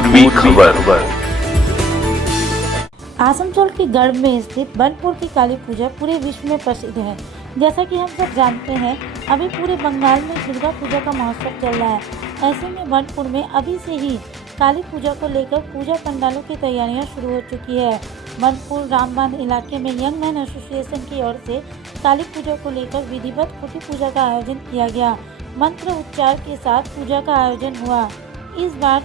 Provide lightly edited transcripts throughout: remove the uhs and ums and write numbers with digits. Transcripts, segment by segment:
पूर्वी खबर। आसनसोल के गढ़ में स्थित बनपुर की काली पूजा पूरे विश्व में प्रसिद्ध है। जैसा कि हम सब जानते हैं, अभी पूरे बंगाल में दुर्गा पूजा का महोत्सव चल रहा है। ऐसे में बनपुर में अभी से ही काली पूजा को लेकर पूजा पंडालों की तैयारियां शुरू हो चुकी है। बनपुर रामबांध इलाके में यंग मैन एसोसिएशन की ओर से काली पूजा को लेकर विधिवत खुटी पूजा का आयोजन किया गया। मंत्र उच्चार के साथ पूजा का आयोजन हुआ। इस बार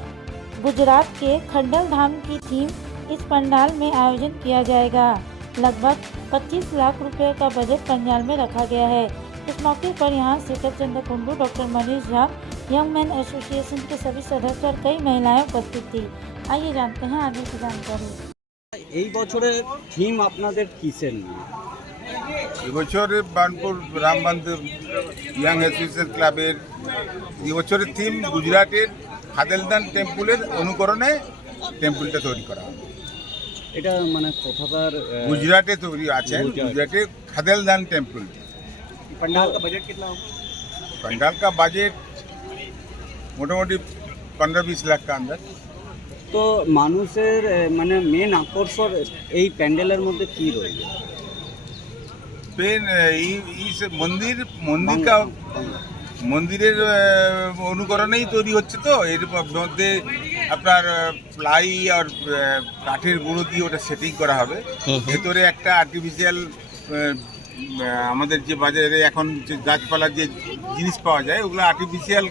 गुजरात के खंडल धाम की थीम इस पंडाल में आयोजन किया जाएगा। लगभग 25 लाख रुपए का बजट पंडाल में रखा गया है। इस मौके पर यहां Shekhar Chandra Kundu, doctor Manish Jha, young man association के सभी सदस्य और कई महिलाएं उपस्थित थी। आइए जानते हैं आगे की जानकारी। এই বছরের থিম আপনাদের কিসের নিয়ে? এবছরে বার্নপুর রামবান্ধ ইয়াং অ্যাসোসিয়েশন ক্লাবের এবছরের থিম গুজরাটের খাদেলদান টেম্পলের অনুকরণে টেম্পলটা তৈরি করা হবে। এটা মানে কোথাকার? গুজরাটে তৈরি আছে, গুজরাটে खादेलदान टेम्पल। पंडाल का बजट कितना होगा? पंडाल का बजट मोटामोटी 15-20 लाख का अंदर। তো মানুষের মানে মেন আকর্ষণ এই প্যান্ডেলের মধ্যে কি রয়েছে? পেন ইস মন্দিরের অনুকরণেই তৈরি হচ্ছে। তো এর মধ্যে আপনার প্লাই আর কাঠের গুঁড়ো দিয়ে ওটা সেটিং করা হবে। ভেতরে একটা আর্টিফিশিয়াল আমাদের যে বাজারে এখন যে গাছপালার যে জিনিস পাওয়া যায় ওগুলো আর্টিফিশিয়াল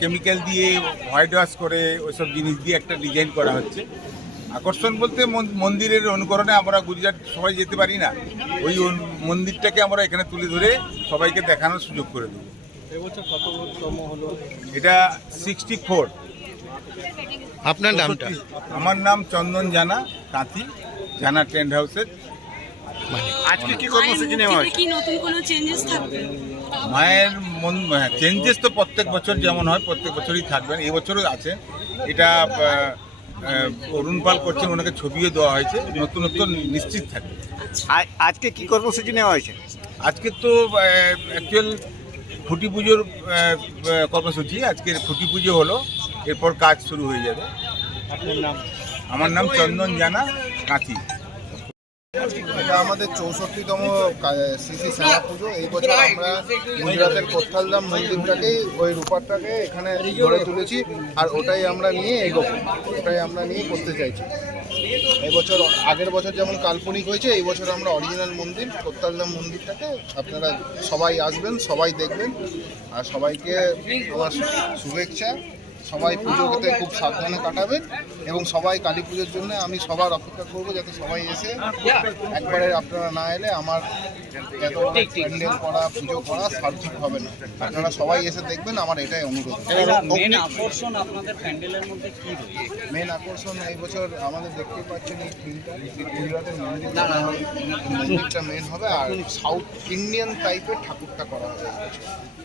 কেমিক্যাল দিয়ে হোয়াইট ওয়াশ করে ওইসব জিনিস দিয়ে একটা ডিজাইন করা হচ্ছে। আকর্ষণ বলতে মন্দিরের অনুকরণে আমরা গুজরাট সবাই যেতে পারি না, ওই মন্দিরটাকে আমরা এখানে তুলে ধরে সবাইকে দেখানোর সুযোগ করে দেবো। এবছর কততম হলো? এটা 64। আপনার নামটা? আমার নাম চন্দন জানা, কাঁথি জানা টেন্ট হাউসের। আজকে কি কর্মসূচি নেওয়া হয়েছে? কি নতুন কোনো চেঞ্জেস থাকবে? মায়ের চেঞ্জেস তো প্রত্যেক বছর যেমন হয় প্রত্যেক বছরই থাকবেন, এবছরও আছে। এটা অরুণ পাল করছেন, ওনাকে ছবিও দেওয়া হয়েছে, নতুনত্ব নিশ্চিত থাকবে। আজকে কি কর্মসূচি নেওয়া হয়েছে? আজকে তো অ্যাকচুয়াল খুঁটি পুজোর কর্মসূচি, আজকের খুঁটি পুজো হলো, এরপর কাজ শুরু হয়ে যাবে। আপনার নাম? আমার নাম চন্দন জানা, কাঁথি। এটা আমাদের 64তম শ্রী শ্যামা পুজো। এই বছর আমরা গুজরাটের কোথালধাম মন্দিরটাকেই, ওই রূপারটাকে এখানে গড়ে তুলেছি, আর ওটাই আমরা নিয়ে এগোবো, ওটাই আমরা নিয়ে করতে চাইছি। এবছর আগের বছর যেমন কাল্পনিক হয়েছে, এই বছর আমরা অরিজিনাল মন্দির কোথালধাম মন্দিরটাকে, আপনারা সবাই আসবেন, সবাই দেখবেন, আর সবাইকে আমার শুভেচ্ছা। সবাই পুজোতে খুব সাবধানে কাটাবেন এবং সবাই কালী পুজোর জন্য আমি সবার অপেক্ষা করবো, যাতে সবাই এসে একবারে, আপনারা না এলে আমার এত প্যান্ডেল করা, পুজো করা সার্থক হবে না। আপনারা সবাই এসে দেখবেন, আমার এটাই অনুরোধ। মেন আকর্ষণ আপনাদের প্যান্ডেলের মধ্যে কি রয়েছে? মেন আকর্ষণ এই বছর আমাদের দেখতে পাচ্ছেন এই থিমটা গুজরাটের মন্দিরটা মেন হবে, আর সাউথ ইন্ডিয়ান টাইপের ঠাকুরটা করা হবে।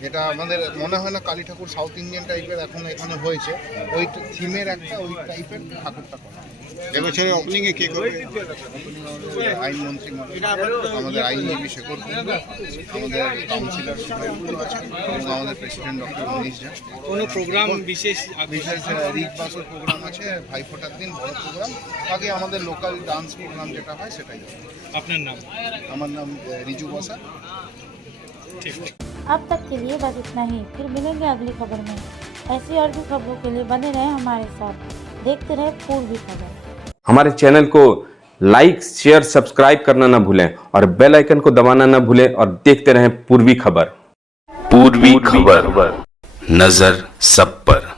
এটা আমাদের মনে হয় না কালী ঠাকুর সাউথ ইন্ডিয়ান টাইপের এখন এখানে হয়েছে, ওই থিমের একটা ওই টাইপের ঠাকুরটা করা। এবছরের ওপেনিং এ কে করবে? আইনমন্ত্রী আমাদের আইনজীবী শেখর কুন্ডু, আমাদের কাউন্সিলর সুভাইপুর আছেন এবং আমাদের প্রেসিডেন্ট ডক্টর মনীষ ঝা। কোনো প্রোগ্রাম বিশেষ রিক বাসের প্রোগ্রাম আছে, ভাইফোঁটার দিন বড় প্রোগ্রাম, বাকি আমাদের লোকাল ডান্স প্রোগ্রাম যেটা হয় সেটাই। আপনার নাম? আমার নাম রিজু বসা। अब तक के लिए बस इतना ही। फिर मिलेंगे अगली खबर में। ऐसी और भी खबरों के लिए बने रहें हमारे साथ। देखते रहे पूर्वी खबर। हमारे चैनल को लाइक, शेयर, सब्सक्राइब करना ना भूलें और बेल आइकन को दबाना ना भूलें और देखते रहें पूर्वी खबर। पूर्वी खबर, नजर सब पर।